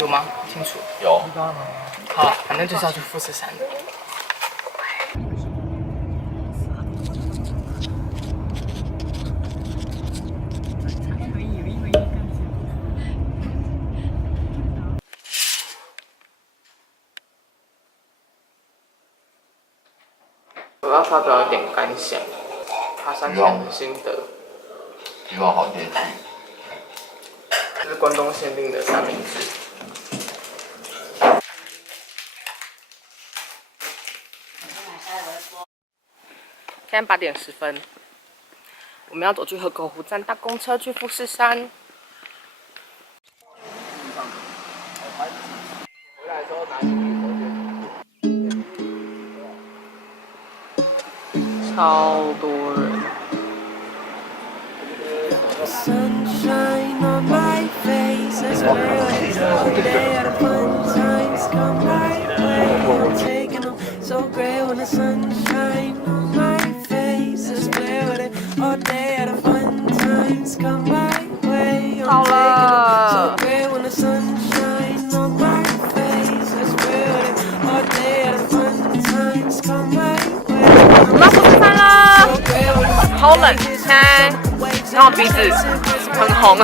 有吗？清楚。有。好，反正就是要去富士山的。我要发表一点感想，爬山前的心得。希望好天气。这是关东限定的三明治。现在8点10分，我们要走去河口湖站搭公车去富士山。回来之后拿起超多人。Sunshine on my face, I swear all day at a fun times come my way. I'm taking them so great when the sunshine on my face, I swear with it all day at a fun times come my way. I'm taking them so great when the sunshine on my face, I swear with it all day at a fun times come my way. 我们到富士山了，好冷，现在。然后鼻子很红，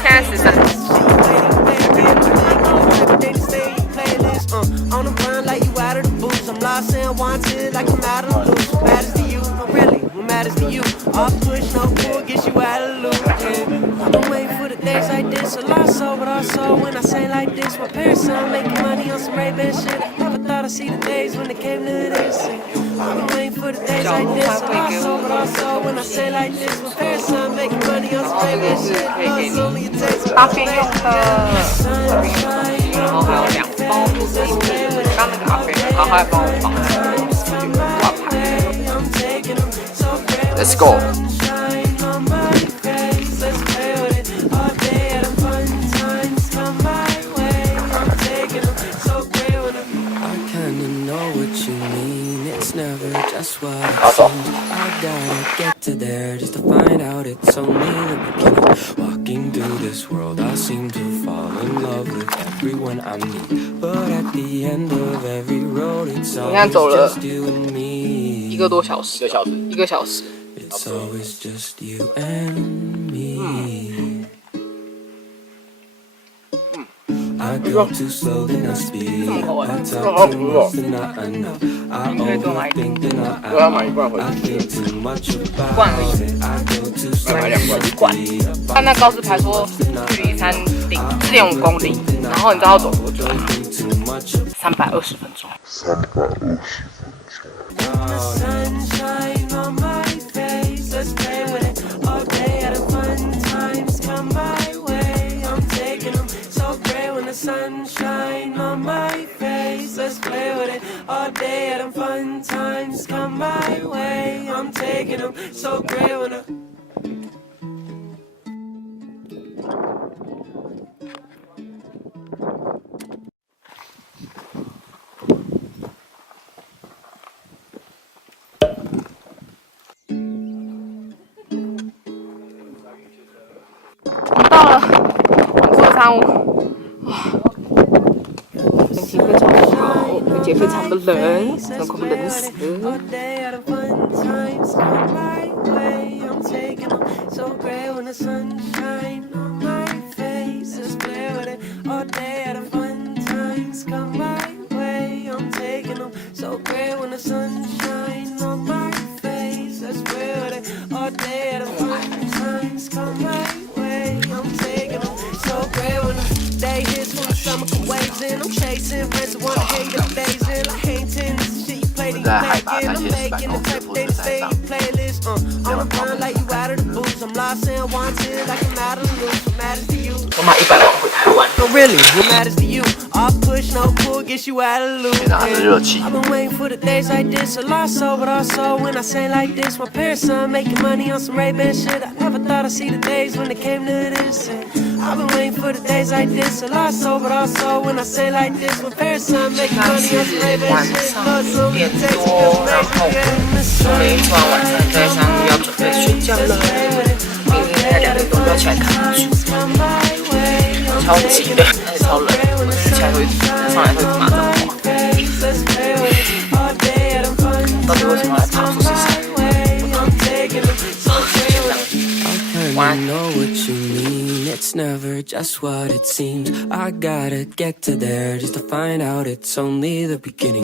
现在13。大便用的，然后还有2包布丁，刚那个阿飞，然后还帮我绑挂牌。Let's go。好走。我现在走了1个多小时，1个小时。这么口味，这好苦哦！你可以多买一点，我要买1罐回去。1罐而已，要买2罐。1罐。看那告示牌说距离山顶4.5公里，然后你知道要走多久吗？320分钟。Sunshine on my face, let's play with it all day and fun times come my way. I'm taking them so great when I... 到了晚座山屋。天气非常的好，而且非常的冷，真快冷死了。在海拔3400公尺富士山上，我买100万回台湾。现在还是热气。I've been waiting for the days like this a lot, so but also when I say like this, when parents make money on some Ray-Ban shit, Lord, so many takes because maybe you're in the sun. 晚上在山路要准备睡觉了，明天2点多要起来看日出，超级的，超冷。会上来会骂脏话。到底为什么来爬富士山？I know what you mean. It's never just what it seems. I gotta get to there just to find out it's only the beginning.